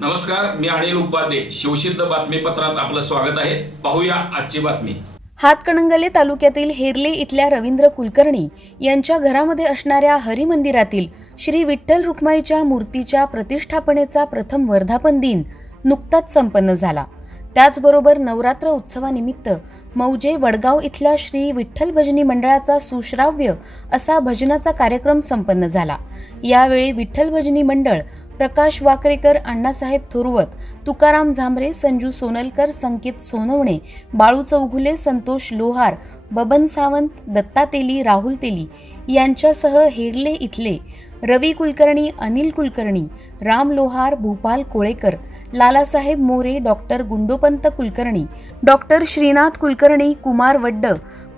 नमस्कार, मी अनिल उपाध्ये. शिवसिद्ध बातमीपत्रात आपलं स्वागत आहे. पाहूया आजची बातमी. हातकणंगले तालुक्यातील हेरले इथल्या रवींद्र कुलकर्णी यांच्या घरामध्ये असणाऱ्या हरिमंदिरातील श्री विठ्ठल रुक्माईच्या मूर्तीच्या प्रतिष्ठापनेचा प्रथम वर्धापन दिन नुकताच संपन्न झाला. त्याचबरोबर नवरात्र उत्सवानिमित्त मौजे वडगाव इथल्या श्री विठ्ठल भजनी मंडळाचा सुश्राव्य असा भजनाचा कार्यक्रम संपन्न झाला. यावेळी विठ्ठल भजनी मंडळ, प्रकाश वाकरेकर, अण्णासाहेब थोरवत, तुकाराम झांबरे, संजू सोनलकर, संकेत सोनवणे, बाळू चौघुले, संतोष लोहार, बबन सावंत, दत्ता तेली, राहुल तेली यांच्यासह हेरले इथले रवी कुलकर्णी, अनिल कुलकर्णी, राम लोहार, भूपाल कोळेकर, लालासाहेब मोरे, डॉक्टर गुंडोपंत कुलकर्णी, डॉक्टर श्रीनाथ कुलकर्णी, कुमार वड्ड,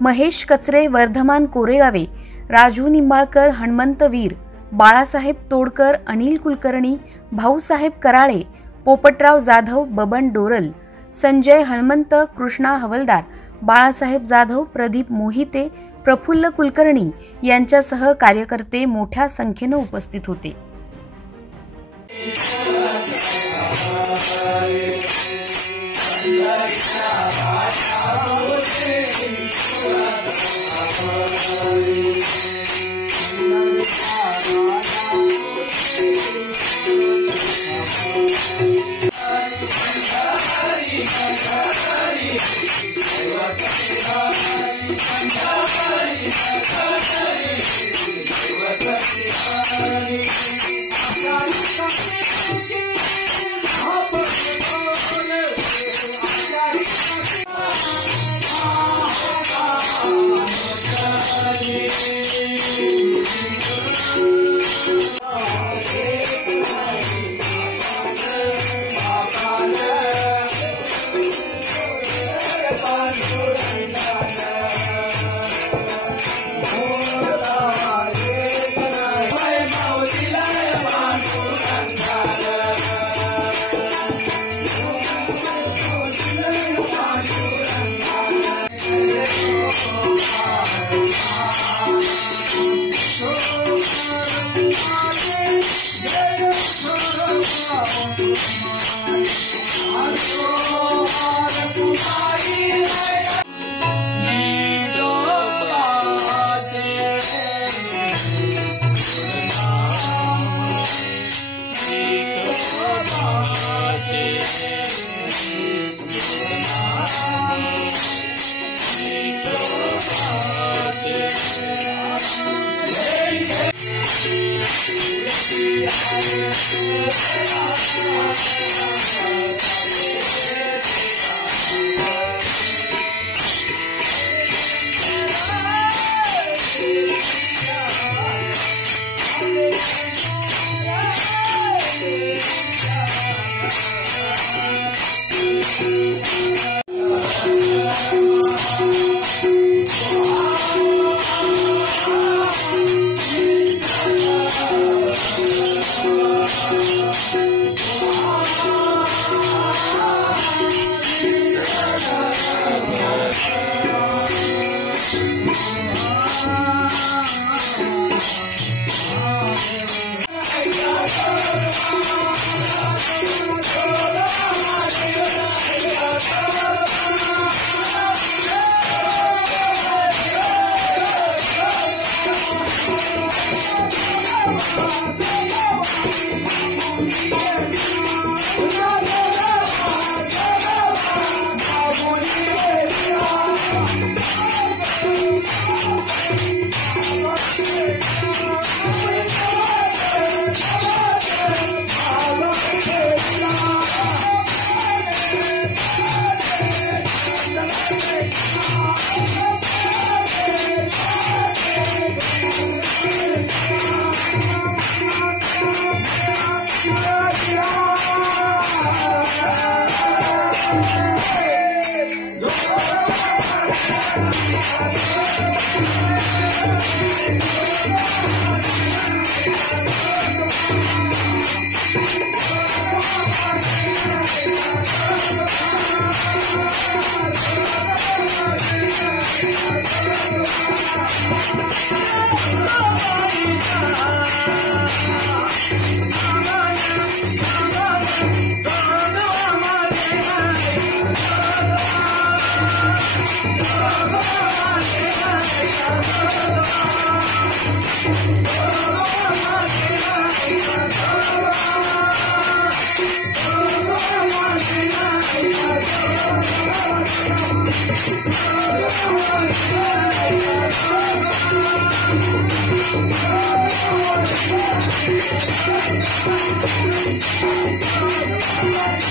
महेश कचरे, वर्धमान कोरेगावे, राजू निंबाळकर, हनुमंत वीर, बाळासाहेब तोडकर, अनिल कुलकर्णी, भाऊसाहेब कराळे, पोपटराव जाधव, बबन डोरल, संजय हनुमंत, कृष्णा हवलदार, बाळासाहेब जाधव, प्रदीप मोहिते, प्रफुल्ल कुलकर्णी यांच्यासह कार्यकर्ते मोठ्या संख्येने उपस्थित होते.